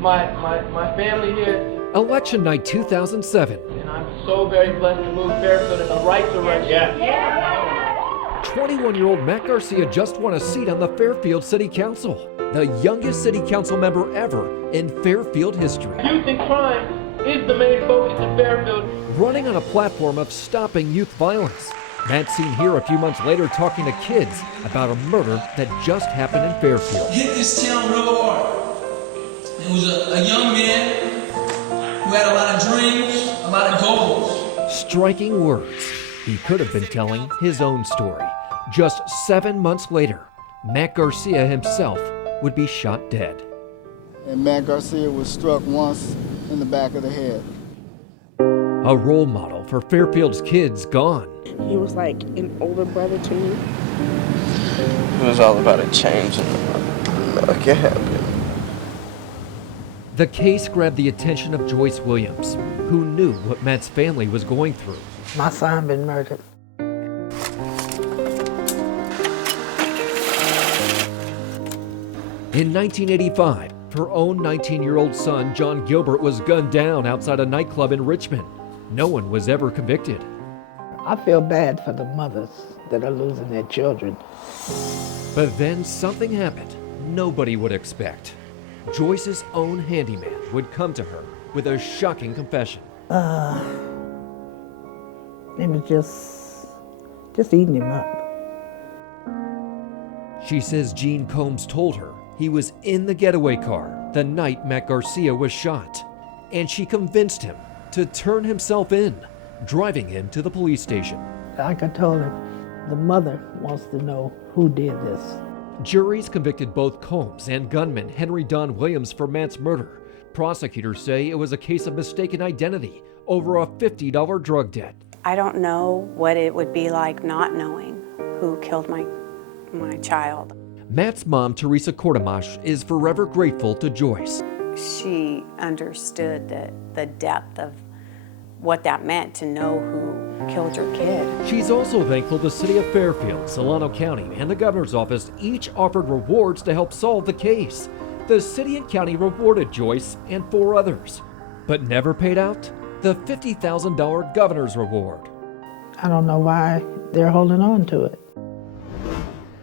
my family here. Election night 2007. And I'm so very blessed to move Fairfield in the right direction. 21-year-old Matt Garcia just won a seat on the Fairfield City Council, the youngest city council member ever in Fairfield history. Youth and crime is the main focus in Fairfield. Running on a platform of stopping youth violence. Matt's seen here a few months later talking to kids about a murder that just happened in Fairfield. Hit this town real hard. It was a young man who had a lot of dreams, a lot of goals. Striking words. He could have been telling his own story. Just 7 months later, Matt Garcia himself would be shot dead. And Matt Garcia was struck once in the back of the head. A role model for Fairfield's kids gone. He was like an older brother to me. It was all about a change and make it happen. The case grabbed the attention of Joyce Williams, who knew what Matt's family was going through. My son been murdered. In 1985, her own 19-year-old son, John Gilbert, was gunned down outside a nightclub in Richmond. No one was ever convicted. I feel bad for the mothers that are losing their children. But then something happened nobody would expect. Joyce's own handyman would come to her with a shocking confession. It was just eating him up. She says Gene Combs told her he was in the getaway car the night Matt Garcia was shot, and she convinced him to turn himself in, driving him to the police station. Like I told him, the mother wants to know who did this. Juries convicted both Combs and gunman Henry Don Williams for Matt's murder. Prosecutors say it was a case of mistaken identity over a $50 drug debt. I don't know what it would be like not knowing who killed my child. Matt's mom, Teresa Cortamash, is forever grateful to Joyce. She understood the depth of what that meant to know who killed your kid. She's also thankful the city of Fairfield, Solano County, and the governor's office each offered rewards to help solve the case. The city and county rewarded Joyce and 4 others, but never paid out the $50,000 governor's reward. I don't know why they're holding on to it.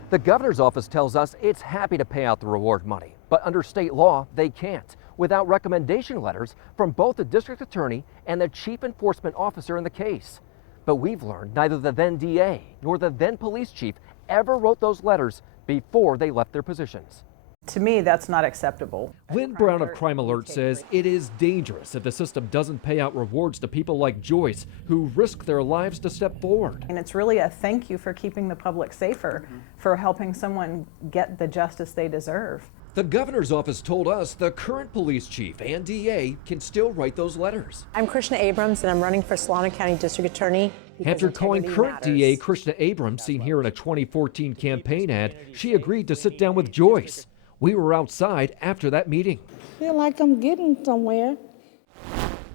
The governor's office tells us it's happy to pay out the reward money, but under state law, they can't without recommendation letters from both the district attorney and the chief enforcement officer in the case. But we've learned neither the then DA nor the then police chief ever wrote those letters before they left their positions. To me, that's not acceptable. Lynn Brown of Crime Alert says it is dangerous if the system doesn't pay out rewards to people like Joyce who risk their lives to step forward. And it's really a thank you for keeping the public safer, for helping someone get the justice they deserve. The governor's office told us the current police chief and DA can still write those letters. I'm Krishna Abrams, and I'm running for Solano County District Attorney. After calling current DA Krishna Abrams, seen here in a 2014 campaign ad, she agreed to sit down with Joyce. We were outside after that meeting. Feel like I'm getting somewhere.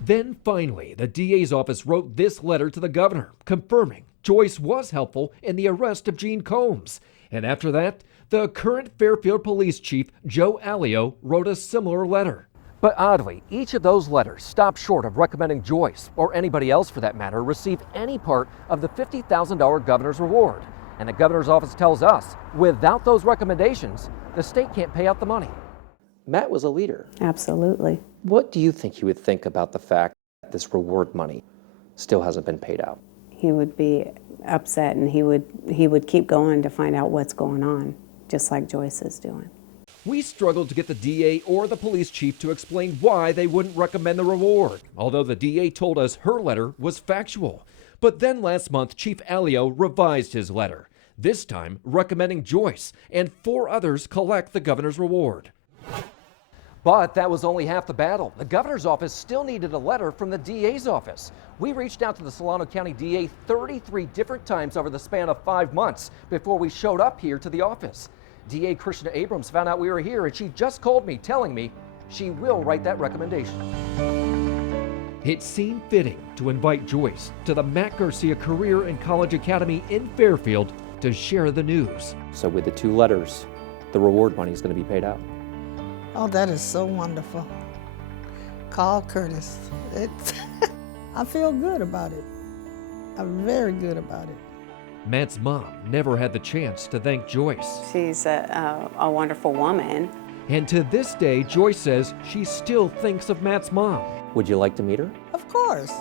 Then finally, the DA's office wrote this letter to the governor, confirming Joyce was helpful in the arrest of Gene Combs. And after that, the current Fairfield police chief, Joe Alio, wrote a similar letter. But oddly, each of those letters stopped short of recommending Joyce, or anybody else for that matter, receive any part of the $50,000 governor's reward. And the governor's office tells us, without those recommendations, the state can't pay out the money. Matt was a leader. Absolutely. What do you think he would think about the fact that this reward money still hasn't been paid out? He would be upset, and he would keep going to find out what's going on, just like Joyce is doing. We struggled to get the DA or the police chief to explain why they wouldn't recommend the reward, although the DA told us her letter was factual. But then last month, Chief Alio revised his letter, this time recommending Joyce and 4 others collect the governor's reward. But that was only half the battle. The governor's office still needed a letter from the DA's office. We reached out to the Solano County DA 33 different times over the span of 5 months before we showed up here to the office. DA Krishna Abrams found out we were here, and she just called me telling me she will write that recommendation. It seemed fitting to invite Joyce to the Matt Garcia Career and College Academy in Fairfield to share the news. So with the 2 letters, the reward money is going to be paid out. Oh, that is so wonderful. Call Curtis. I feel good about it. I'm very good about it. Matt's mom never had the chance to thank Joyce. She's a wonderful woman. And to this day, Joyce says she still thinks of Matt's mom. Would you like to meet her? Of course.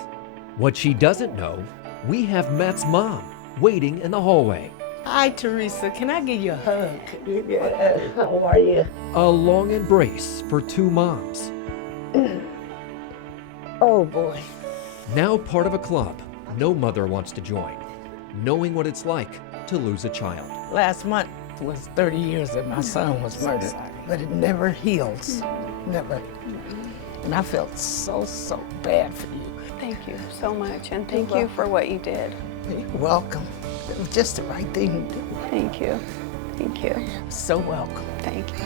What she doesn't know, we have Matt's mom waiting in the hallway. Hi, Teresa. Can I give you a hug? How are you? A long embrace for two moms. Oh, boy. Now part of a club no mother wants to join, knowing what it's like to lose a child. Last month was 30 years that my son was murdered, but it never heals. Never. And I felt so bad for you. Thank you so much, and thank you for what you did. You're welcome. It was just the right thing to do. Thank you. Thank you. So welcome. Thank you.